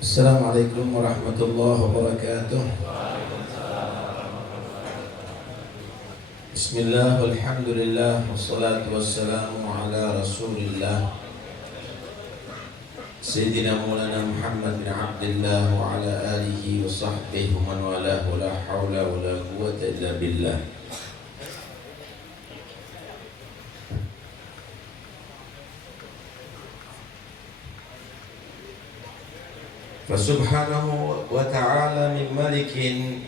Assalamualaikum warahmatullahi wabarakatuh. Bismillah, walhamdulillah, wassalatu wassalamu ala rasulillah Sayyidina Maulana Muhammad bin Abdullah wa ala alihi wa sahbihi wa man walah wa la hawla wa la quwwata illa billah. Fasubhanahu wa ta'ala min malikin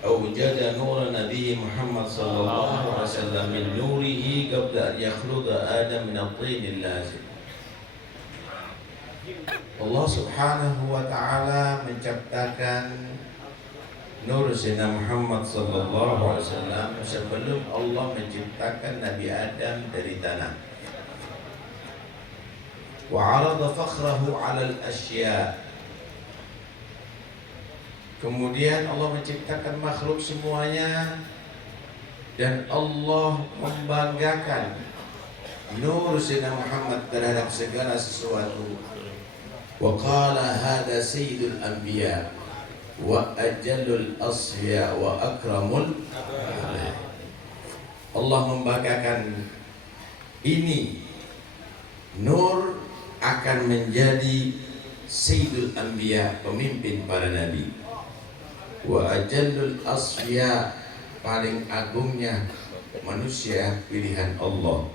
awjada nur Nabi Muhammad sallallahu alaihi wasallam min nurihi qabla an yakhluqa Adam min at-tin lazim. Allah subhanahu wa ta'ala menciptakan nur Sayyidina Muhammad sallallahu alaihi wasallam sebelum Allah menciptakan Nabi Adam dari tanah. Wa 'arada fakhrahu 'ala al-asya'. Kemudian Allah menciptakan makhluk semuanya dan Allah membanggakan nur Sayyidina Muhammad terhadap segala sesuatu. Wa qala hadha sayyidul anbiya wa ajallul asfiya wa akramul anbiya. Allah membanggakan ini nur akan menjadi sayyidul anbiya, pemimpin para nabi. Wa ajallul asfiya, paling agungnya manusia pilihan Allah.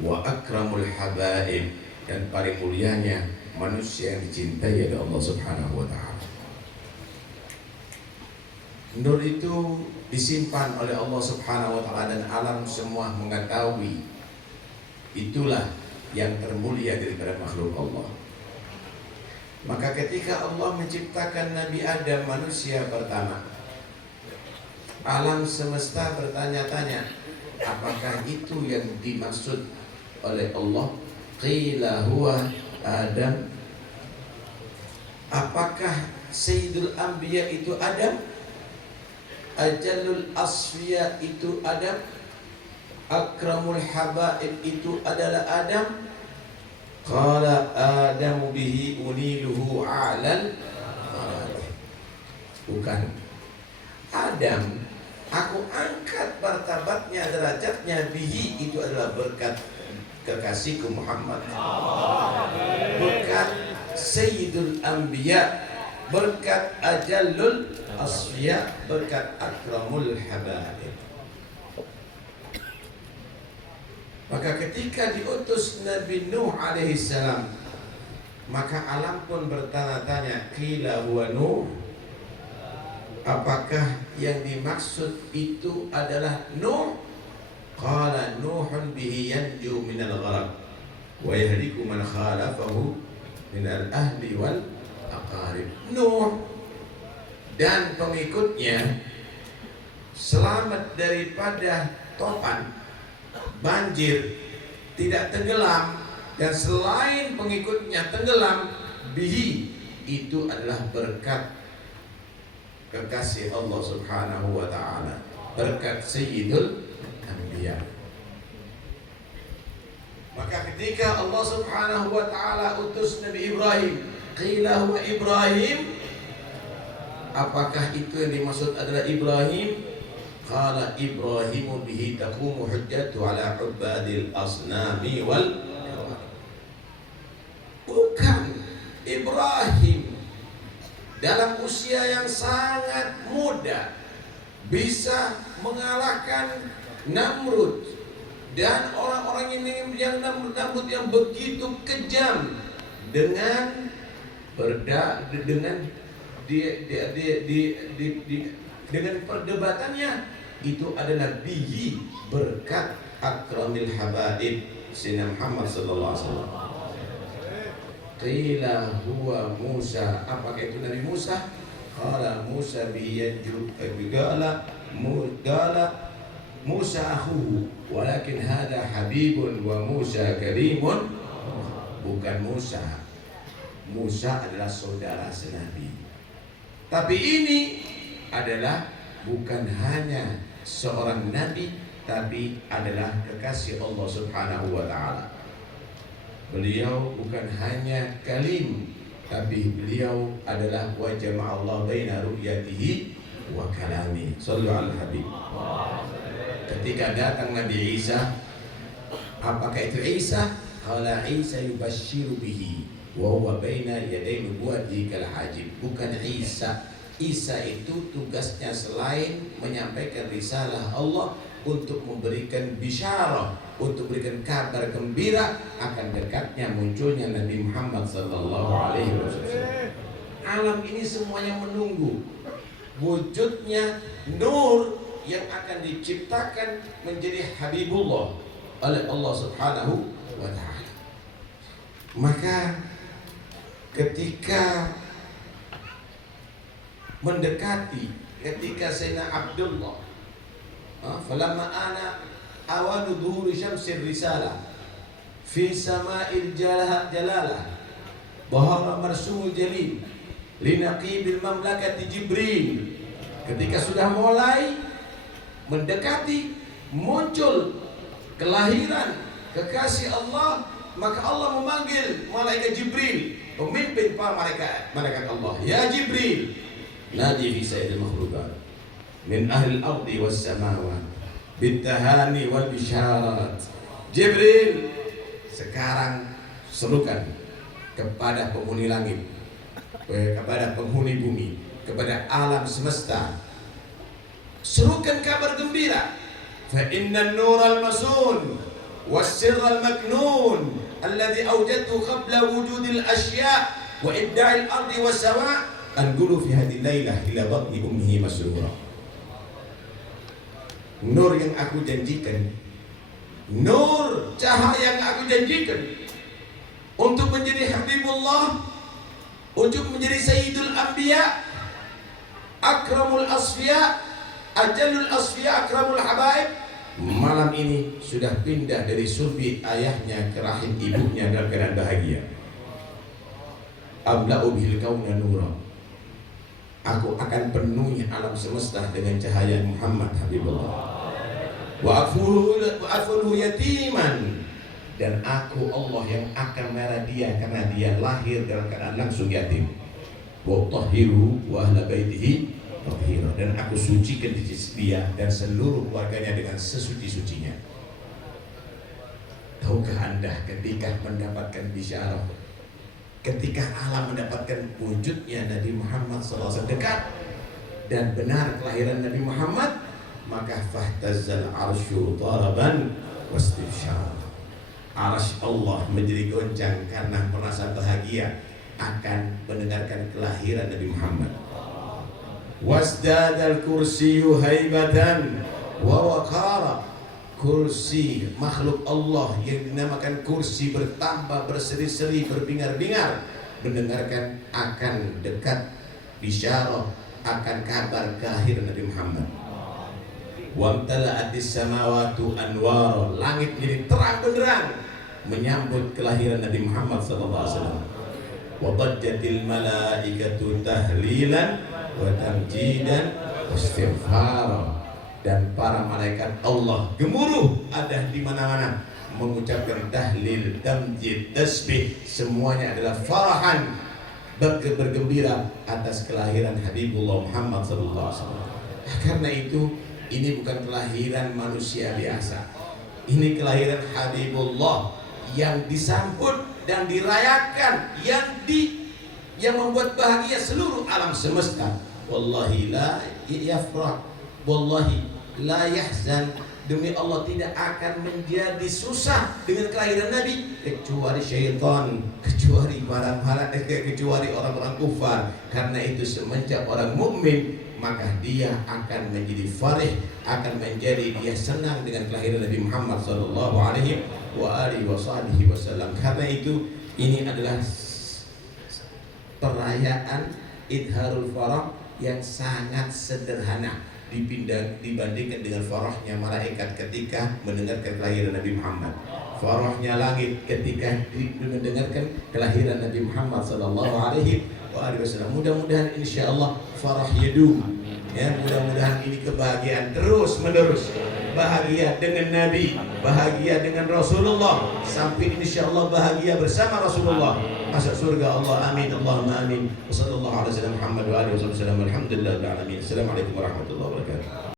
Wa akramul habaib, dan paling mulianya manusia yang dicintai oleh Allah subhanahu wa ta'ala. Nur itu disimpan oleh Allah subhanahu wa ta'ala dan alam semua mengetahui itulah yang termulia daripada makhluk Allah. Maka ketika Allah menciptakan Nabi Adam, manusia pertama, alam semesta bertanya-tanya, apakah itu yang dimaksud oleh Allah? Qila huwa Adam. Apakah Sayyidul Anbiya itu Adam? Ajallul Asfiya itu Adam? Akramul Habaib itu adalah Adam? Qala Adamu bihi uniluhu a'lal. Bukan. Adam, aku angkat martabatnya, derajatnya, bihi itu adalah berkat kekasihku Muhammad, berkat Sayyidul Anbiya, berkat Ajallul Asfiya, berkat Akramul Habaib. Maka ketika diutus Nabi Nuh alaihi salam, maka alam pun bertanya-tanya, qila huwa Nuh, apakah yang dimaksud itu adalah Nuh? Qala Nuhun bihi yanju minal gharaq wa yahliku man khalafahu minal ahli wal aqarib. Nuh dan pengikutnya selamat daripada topan, banjir, tidak tenggelam, dan selain pengikutnya tenggelam, bihi itu adalah berkat kekasih Allah subhanahu wa ta'ala, berkat Sayyidul Anbiya. Maka ketika Allah subhanahu wa ta'ala utus Nabi Ibrahim, qila huwa Ibrahim, apakah itu yang dimaksud adalah Ibrahim? Qala Ibrahimu bihi taqumu hujjatu ala ubadil asnami wal. Bukan. Ibrahim dalam usia yang sangat muda bisa mengalahkan Namrud dan orang-orang yang Namrud yang begitu kejam dengan dengan perdebatannya. Itu adalah bihi, berkat akramil habaib Sayyidina Muhammad sallallahu alaihi wasallam. Qila huwa Musa, apakah itu Nabi Musa? Qala Musa bihi yanju, qala Musa akhuhu walakin hada habibun wa Musa karimun. Bukan Musa. Musa adalah saudara senabi, tapi ini adalah bukan hanya seorang nabi, tapi adalah kekasih Allah subhanahu wa ta'ala. Beliau bukan hanya kalim, tapi beliau adalah wa jama'allahu baina ru'yatihi wa kalami. Shallu al habib. Ketika datang Nabi Isa, apakah itu Isa? Qala Isa yubashshiru bihi wa huwa baina yaday nubuwwati kal hajib. Bukan Isa. Isa itu tugasnya selain menyampaikan risalah Allah untuk memberikan bisyarah, untuk memberikan kabar gembira akan dekatnya munculnya Nabi Muhammad sallallahu alaihi wasallam. Alam ini semuanya menunggu wujudnya nur yang akan diciptakan menjadi Habibullah oleh Allah Subhanahu wa ta'ala. Maka ketika mendekati, ketika Sayyidina Abdullah falamma ana awanu dhuhuri syamsir risalah fi sama'il jalalah bahara marsumul jalil linaqibil mamlakati Jibril. Ketika sudah mulai mendekati muncul kelahiran kekasih Allah, maka Allah memanggil malaikat Jibril, pemimpin para malaikat Allah. Ya Jibril, nadi fi sayyidil makhlukat min ahli al-ardi was samawat bitahani wal bisharat. Jibril, sekarang serukan kepada penghuni langit, kepada penghuni bumi, kepada alam semesta, serukan kabar gembira. Fa inna an-nur al-masun was-sirr al-maknun alladhi awjadtu qabla wujudil asya' wa ibda'il ardi was sama' anqulu fi hadhihi lailah ila batni ummihi masrura. Nur yang aku janjikan, nur cahaya yang aku janjikan untuk menjadi Habibullah, untuk menjadi Sayyidul Anbiya, Akramul Asfiya, Ajalul Asfiya, Akramul Habaib, malam ini sudah pindah dari sulbi ayahnya ke rahim ibunya dalam keadaan bahagia. Amla'u bihil kauna nura. Aku akan penuhi alam semesta dengan cahaya Muhammad Habibullah. Wa afuluhu yatiman. Dan aku Allah yang akan merah dia karena dia lahir dalam keadaan langsung yatim. Wa tahhiru wa ahla baitihi tathira. Dan aku sucikan dia dan seluruh keluarganya dengan sesuci-sucinya. Tahukah Anda ketika mendapatkan bisyarah, ketika alam mendapatkan wujudnya Nabi Muhammad SAW dekat dan benar kelahiran Nabi Muhammad, maka fahtazzal arsyu taraban wastifsyar. Arsy Allah menjadi goncang karena merasa bahagia akan mendengarkan kelahiran Nabi Muhammad. Wasdadal kursiyyu haibatan wa waqara. Kursi makhluk Allah yang dinamakan kursi bertambah berseri-seri, berbingar-bingar mendengarkan akan dekat bisyarah akan kabar kelahiran Nabi Muhammad. Wamtala'atis samawatu anwar. Langit jadi terang benderang menyambut kelahiran Nabi Muhammad sallallahu alaihi wasallam. Wa dajjatil malaikatu tahlilan wa tamjidan wastighfara. Dan para malaikat Allah gemuruh ada di mana-mana mengucapkan tahlil, tamjid, tasbih, semuanya adalah farahan, bergembira atas kelahiran Habibullah Muhammad sallallahu alaihi wasallam. Karena itu ini bukan kelahiran manusia biasa. Ini kelahiran Habibullah yang disambut dan dirayakan, yang membuat bahagia seluruh alam semesta. Wallahi la yafrah, wallahi la yahzan. Demi Allah tidak akan menjadi susah dengan kelahiran Nabi kecuali syaitan, kecuali kecuali orang-orang kufar. Karena itu semenjak orang mukmin maka dia akan menjadi farih, akan menjadi dia senang dengan kelahiran Nabi Muhammad sallallahu alaihi wasallam. Karena itu ini adalah perayaan Idharul Farah yang sangat sederhana dibandingkan dengan farahnya malaikat ketika mendengarkan kelahiran Nabi Muhammad, farahnya langit ketika mendengarkan kelahiran Nabi Muhammad sallallahu alaihi wasallam. Mudah-mudahan insyaallah farah yadum Ya, mudah-mudahan ini kebahagiaan terus menerus. Bahagia dengan Nabi, bahagia dengan Rasulullah, sampai insyaallah bahagia bersama Rasulullah masuk surga Allah. Amin Allahumma amin. Wassallallahu ala sayyidina Muhammad wa alihi wasallam. Alhamdulillah. Assalamualaikum warahmatullahi wabarakatuh.